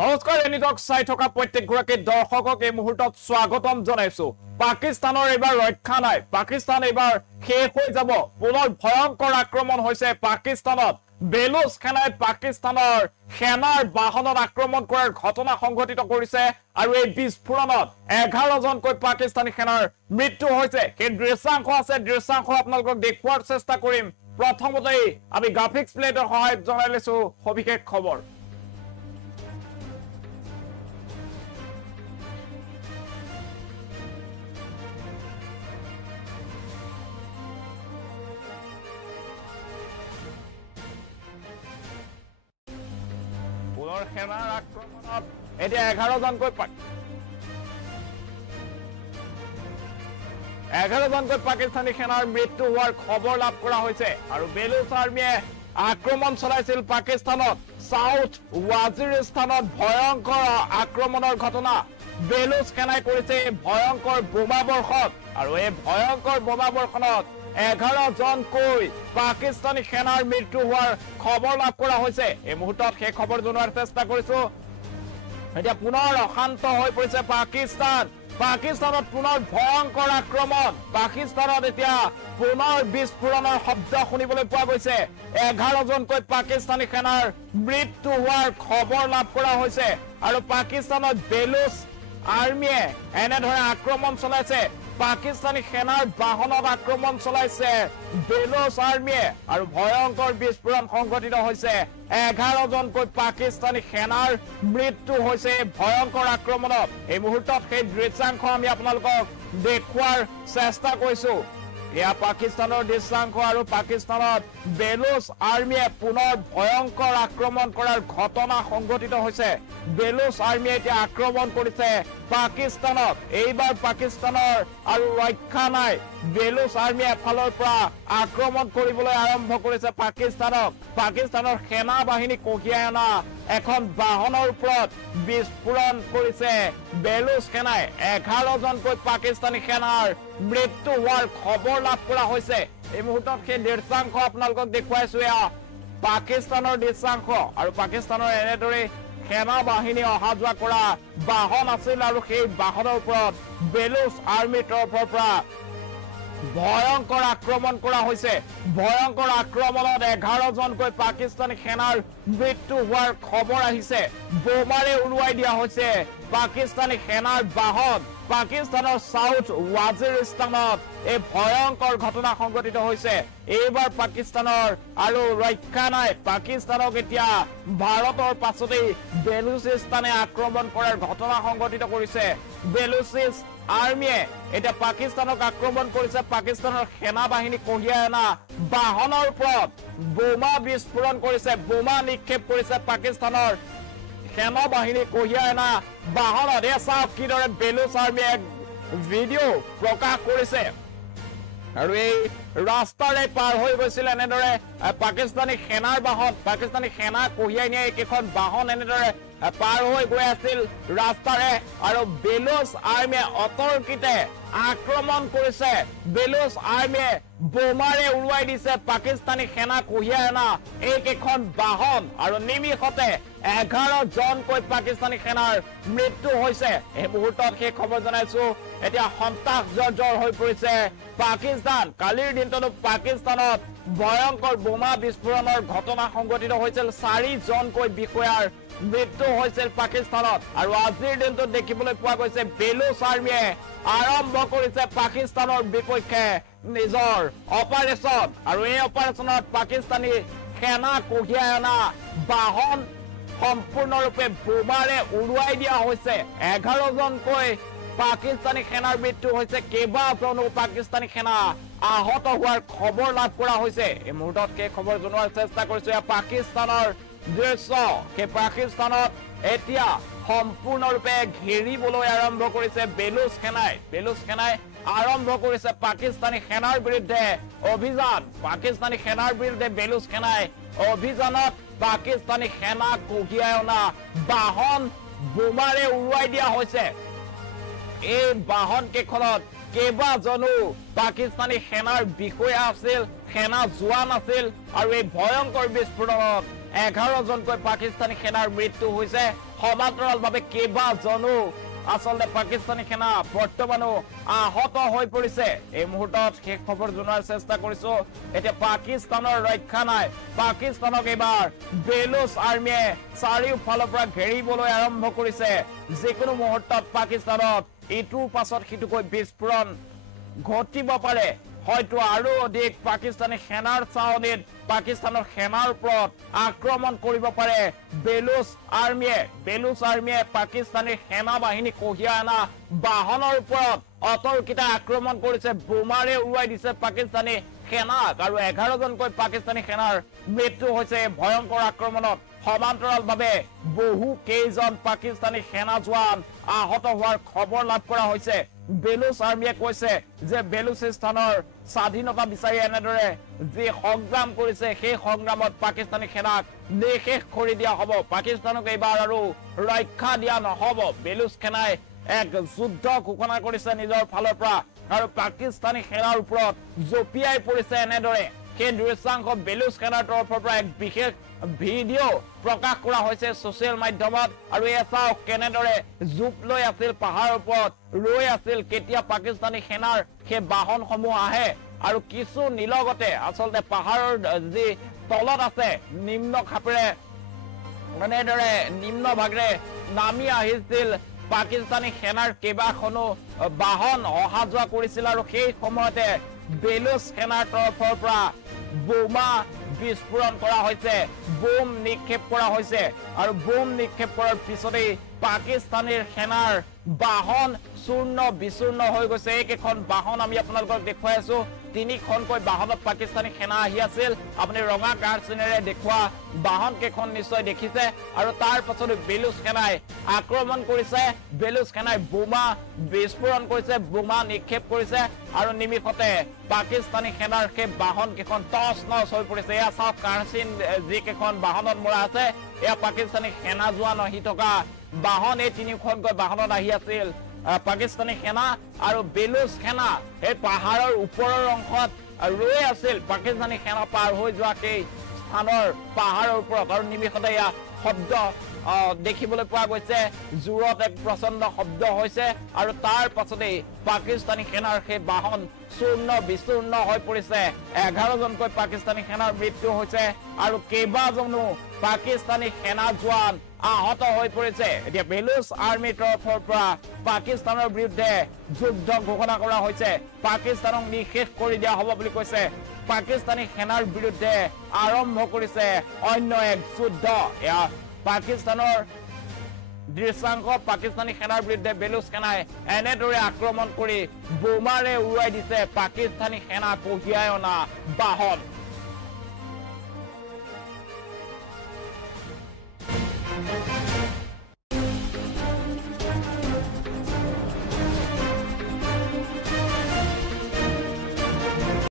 নমস্কাৰ এনিটক চাই থকা প্ৰত্যেকগৰাকী দৰ্শকক এই মুহূৰ্তত স্বাগতম জনাইছো পাকিস্তানৰ এবাৰ ৰক্ষা নাই পাকিস্তান এবাৰ শেষ হৈ যাব পুনৰ ভয়ংকৰ আক্ৰমণ হৈছে পাকিস্তানত বেলুচ সেনাই পাকিস্তানৰ সেনাৰ বাহনত আক্ৰমণ কৰাৰ ঘটনা সংঘটিত কৰিছে আৰু এই বিস্ফোৰণত 11 জনকৈ পাকিস্তানী সেনাৰ মৃত্যু হৈছে সেই দৃশ্যাংশ আছে দৃশ্যাংশ আপোনালোকক দেখুৱাৰ চেষ্টা কৰিম প্ৰথমতে আমি গ্ৰাফিক্স প্লেটৰ সহায়ত জনাই লৈছো সবিশেষ খবৰ সেনাৰ আক্ৰমণত এতিয়া 11 জনকৈ পাকিস্তানী সেনাৰ মৃত্যু হোৱাৰ খবৰ লাভ কৰা হৈছে আৰু বেলুচ আৰ্মিয়ে আক্ৰমণ চলাইছিল পাকিস্তানত সাউথ ৱাজিৰিস্তানত ভয়ংকৰ আক্ৰমণৰ ঘটনা বেলুচ সেনাই কৰিছে ভয়ংকৰ বোমাবৰ্ষণ আৰু এই ভয়ংকৰ বোমাবৰ্ষণত 11 জনকৈ পাকিস্তানী সেনাৰ মৃত্যু হোৱাৰ খবৰ লাভ কৰা হৈছে এই মুহূৰ্তত সেই খবৰ জনোৱাৰ চেষ্টা কৰিছো এতিয়া পুনৰ অশান্ত হৈ পৰিছে পাকিস্তানত পুনৰ ভয়ংকৰ আক্ৰমণ পাকিস্তানত এতিয়া পুনৰ বিস্ফোৰণৰ শব্দ শুনিবলৈ পোৱা গৈছে 11 জনকৈ পাকিস্তানী সেনাৰ মৃত্যু হোৱাৰ খবৰ লাভ কৰা হৈছে আৰু পাকিস্তানত বেলুচ আৰ্মিয়ে এনেধৰণে আক্ৰমণ চলাইছে পাকিস্তানী সেনাৰ বাহনত আক্ৰমণ চলাইছে বেলুচ আৰ্মিয়ে আৰু ভয়ংকৰ বিস্ফোৰণ সংঘটিত হৈছে 11 জনকৈ পাকিস্তানী সেনাৰ মৃত্যু হৈছে ভয়ংকৰ আক্ৰমণত এই মুহূৰ্তত সেই দৃশ্যাংশ আমি আপোনালোকক দেখুৱাৰ চেষ্টা কৰিছো এয়া পাকিস্তানৰ দৃশ্যাংশ আৰু পাকিস্তানত বেলুচ আৰ্মিয়ে পুনৰ ভয়ংকৰ আক্ৰমণ কৰাৰ ঘটনা সংঘটিত হৈছে বেলুচ আৰ্মিয়ে এতিয়া আক্ৰমণ কৰিছে পাকিস্তানত এইবাৰ পাকিস্তানৰ আৰু ৰক্ষা নাই বেলুচ আৰ্মিয়ে এফালৰ পৰা আক্ৰমণ কৰিবলৈ আৰম্ভ কৰিছে পাকিস্তানৰ সেনা বাহিনী কঢ়িয়াই অনা এখন বাহনৰ ওপৰত বিস্ফোৰণ কৰিছে বেলুচ সেনাই 11 জনকৈ পাকিস্তানী সেনাৰ মৃত্যু হোৱাৰ খবৰ লাভ কৰা হৈছে এই মুহূৰ্তত সেই দৃশ্যাংশ আপোনালোকক দেখুৱাইছো এয়া পাকিস্তানৰ দৃশ্যাংশ আৰু পাকিস্তানৰ এনেদৰে সেনা বাহিনী অহা যোৱা কৰা বাহন আছিল আৰু সেই বাহনৰ ওপৰত বেলুচ আৰ্মিৰ তৰফৰ পৰা ভয়ংকৰ আক্ৰমণ কৰা হৈছে ভয়ংকৰ আক্ৰমণত 11 জনকৈ পাকিস্তানী সেনাৰ মৃত্যু হোৱাৰ খবৰ আহিছে বোমাৰে উৰুৱাই দিয়া হৈছে পাকিস্তানী সেনাৰ বাহন পাকিস্তানৰ সাউথ ৱাজিৰিস্তানত এই ভয়ংকৰ ঘটনা সংঘটিত হৈছে এইবাৰ পাকিস্তানৰ আৰু ৰক্ষা নাই পাকিস্তানক এতিয়া ভাৰতৰ পাছতেই বেলুচিস্তানে আক্ৰমণ কৰাৰ ঘটনা সংঘটিত কৰিছে বেলুচিছ আৰ্মিয়ে এতিয়া পাকিস্তানক আক্ৰমণ কৰিছে পাকিস্তানৰ সেনা বাহিনী কঢ়িয়াই অনা বাহনৰ ওপৰত বোমা বিস্ফোৰণ কৰিছে বোমা নিক্ষেপ কৰিছে পাকিস্তানৰ সেনা বাহিনী কঢ়িয়াই অনা বাহনত এই চাওক কিদৰে বেলুচ আৰ্মিয়ে ভিডিঅ' প্ৰকাশ কৰিছে আৰু এই ৰাস্তাৰে পাৰ হৈ গৈছিল এনেদৰে পাকিস্তানী সেনাৰ বাহন পাকিস্তানী সেনা কঢ়িয়াই নিয়া এইকেইখন বাহন এনেদৰে পাৰ হৈ গৈ আছিল ৰাস্তাৰে আৰু বেলুচ আৰ্মিয়ে অতৰ্কিতে আক্ৰমণ কৰিছে বেলুচ আৰ্মিয়ে বোমাৰে উৰুৱাই দিছে পাকিস্তানী সেনা কঢ়িয়াই অনা এইকেইখন বাহন আৰু নিমিষতে 11 জনকৈ পাকিস্তানী সেনাৰ মৃত্যু হৈছে এই মুহূৰ্তত সেই খবৰ জনাইছো এতিয়া সন্ত্ৰাসজৰ্জৰ হৈ পৰিছে পাকিস্তান কালিৰ দিনটোত পাকিস্তানত ভয়ংকৰ বোমা বিস্ফোৰণৰ ঘটনা সংঘটিত হৈছিল 4 জনকৈ বিষয়াৰ মৃত্যু হৈছিল পাকিস্তানত আৰু আজিৰ দিনটোত দেখিবলৈ পোৱা গৈছে বেলুচ আৰ্মিয়ে আৰম্ভ কৰিছে পাকিস্তানৰ বিপক্ষে নিজৰ অপাৰেচন আৰু এই অপাৰেচনত পাকিস্তানী সেনা কঢ়িয়াই অনা বাহন সম্পূৰ্ণৰূপে বোমাৰে উৰুৱাই দিয়া হৈছে 11 জনকৈ পাকিস্তানী সেনাৰ মৃত্যু হৈছে কেইবাজনো পাকিস্তানী সেনা আহত হোৱাৰ খবৰ লাভ কৰা হৈছে এই মুহূৰ্তত সেই খবৰ জনোৱাৰ চেষ্টা কৰিছো পাকিস্তানৰ দৃশ্য সেই পাকিস্তানত এতিয়া সম্পূৰ্ণৰূপে ঘেৰিবলৈ আৰম্ভ কৰিছে বেলুচ সেনাই আৰম্ভ কৰিছে পাকিস্তানী সেনাৰ বিৰুদ্ধে অভিযান পাকিস্তানী সেনাৰ বিৰুদ্ধে বেলুচ সেনাই অভিযানত পাকিস্তানী সেনা কঢ়িয়াই অনা বাহন বোমাৰে উৰুৱাই দিয়া হৈছে এই বাহন কেইখনত কেইবাজনো পাকিস্তানী সেনাৰ বিষয়া আছিল সেনা জোৱান আছিল আৰু এই ভয়ংকৰ বিস্ফোৰণত 11 জনকৈ পাকিস্তানী সেনাৰ মৃত্যু হৈছে সমান্তৰালভাৱে কেইবাজনো আচলতে পাকিস্তানী সেনা বৰ্তমানো আহত হৈ পৰিছে এই মুহূৰ্তত শেষ খবৰ জনোৱাৰ চেষ্টা কৰিছো এতিয়া পাকিস্তানৰ ৰক্ষা নাই পাকিস্তানক এবাৰ বেলুচ আৰ্মিয়ে চাৰিওফালৰ পৰা ঘেৰিবলৈ আৰম্ভ কৰিছে যিকোনো মুহূৰ্তত পাকিস্তানত ইটোৰ পাছত সিটোকৈ বিস্ফোৰণ ঘটিব পাৰে হয়তো আৰু অধিক পাকিস্তানী সেনাৰ চাৱনিত পাকিস্তানৰ সেনাৰ ওপৰত আক্ৰমণ কৰিব পাৰে বেলুচ আৰ্মিয়ে পাকিস্তানী সেনা বাহিনী কঢ়িয়াই অনা বাহনৰ ওপৰত অতৰ্কিত আক্ৰমণ কৰিছে বোমাৰে উৰুৱাই দিছে পাকিস্তানী সেনাক আৰু 11 জনকৈ পাকিস্তানী সেনাৰ মৃত্যু হৈছে ভয়ংকৰ আক্ৰমণত সমান্তৰালভাৱে বহু কেইজন পাকিস্তানী সেনা জোৱান আহত হোৱাৰ খবৰ লাভ কৰা হৈছে বেলুচ আৰ্মিয়ে কৈছে যে বেলুচিস্তানৰ স্বাধীনতা বিচাৰি এনেদৰে যে সংগ্ৰাম কৰিছে সেই সংগ্ৰামত পাকিস্তানী সেনাক নিশেষ কৰি দিয়া হ'ব পাকিস্তানক এইবাৰ আৰু ৰক্ষা দিয়া নহ'ব বেলুচ সেনাই এক যুদ্ধ ঘোষণা কৰিছে নিজৰ ফালৰ পৰা আৰু পাকিস্তানী সেনাৰ ওপৰত জপিয়াই পৰিছে এনেদৰে সেই দৃশ্যাংশ বেলুচ সেনাৰ তৰফৰ পৰা এক বিশেষ ভিডিঅ' প্ৰকাশ কৰা হৈছে ছ'চিয়েল মাধ্যমত আৰু এয়া চাওক কেনেদৰে জুপ লৈ আছিল পাহাৰৰ ওপৰত ৰৈ আছিল কেতিয়া পাকিস্তানী সেনাৰ সেই বাহনসমূহ আহে আৰু কিছু নিলগতে আচলতে পাহাৰৰ যি তলত আছে নিম্ন খাপেৰে এনেদৰে নিম্ন ভাগৰে নামি আহিছিল পাকিস্তানী সেনাৰ কেইবাখনো বাহন অহা যোৱা কৰিছিল আৰু সেই সময়তে বেলুচ সেনাৰ তৰফৰ পৰা বোমা বিস্ফোৰণ কৰা হৈছে বোম নিক্ষেপ কৰা হৈছে আৰু বোম নিক্ষেপ কৰাৰ পিছতেই পাকিস্তানীৰ সেনাৰ বাহন চূৰ্ণ বিচূৰ্ণ হৈ গৈছে এইকেইখন বাহন আমি আপোনালোকক দেখুৱাই আছো তিনিখনকৈ বাহনত পাকিস্তানী সেনা আহি আছিল আপুনি ৰঙা কাৰ চিনেৰে দেখুৱা বাহন কেইখন নিশ্চয় দেখিছে আৰু তাৰ পাছতে বেলুচ সেনাই আক্ৰমণ কৰিছে বেলুচ সেনাই বোমা বিস্ফোৰণ কৰিছে বোমা নিক্ষেপ কৰিছে আৰু নিমিষতে পাকিস্তানী সেনাৰ সেই বাহন কেইখন টচ নচ হৈ পৰিছে এয়া চাওক কাৰচিন যি কেইখন বাহনত মৰা আছে এয়া পাকিস্তানী সেনা জোৱান আহি থকা বাহন এই তিনিখনকৈ বাহনত আহি আছিল পাকিস্তানী সেনা আৰু বেলুচ সেনা এই পাহাৰৰ ওপৰৰ অংশত ৰৈ আছিল পাকিস্তানী সেনা পাৰ হৈ যোৱা সেই স্থানৰ পাহাৰৰ ওপৰত আৰু নিমিষতে এয়া শব্দ দেখিবলৈ পোৱা গৈছে জোৰত এক প্ৰচণ্ড শব্দ হৈছে আৰু তাৰ পাছতেই পাকিস্তানী সেনাৰ সেই বাহন চূৰ্ণ বিচূৰ্ণ হৈ পৰিছে 11 জনকৈ পাকিস্তানী সেনাৰ মৃত্যু হৈছে আৰু কেইবাজনো পাকিস্তানী সেনা জোৱান আহত হৈ পৰিছে এতিয়া বেলুচ আৰ্মিৰ তৰফৰ পৰা পাকিস্তানৰ বিৰুদ্ধে যুদ্ধ ঘোষণা কৰা হৈছে পাকিস্তানক নিশেষ কৰি দিয়া হ'ব বুলি কৈছে পাকিস্তানী সেনাৰ বিৰুদ্ধে আৰম্ভ কৰিছে অন্য এক যুদ্ধ এয়া পাকিস্তানৰ দৃশ্যাংশ পাকিস্তানী সেনাৰ বিৰুদ্ধে বেলুচ সেনাই এনেদৰে আক্ৰমণ কৰি বোমাৰে উৰুৱাই দিছে পাকিস্তানী সেনা কঢ়িয়াই অনা বাহন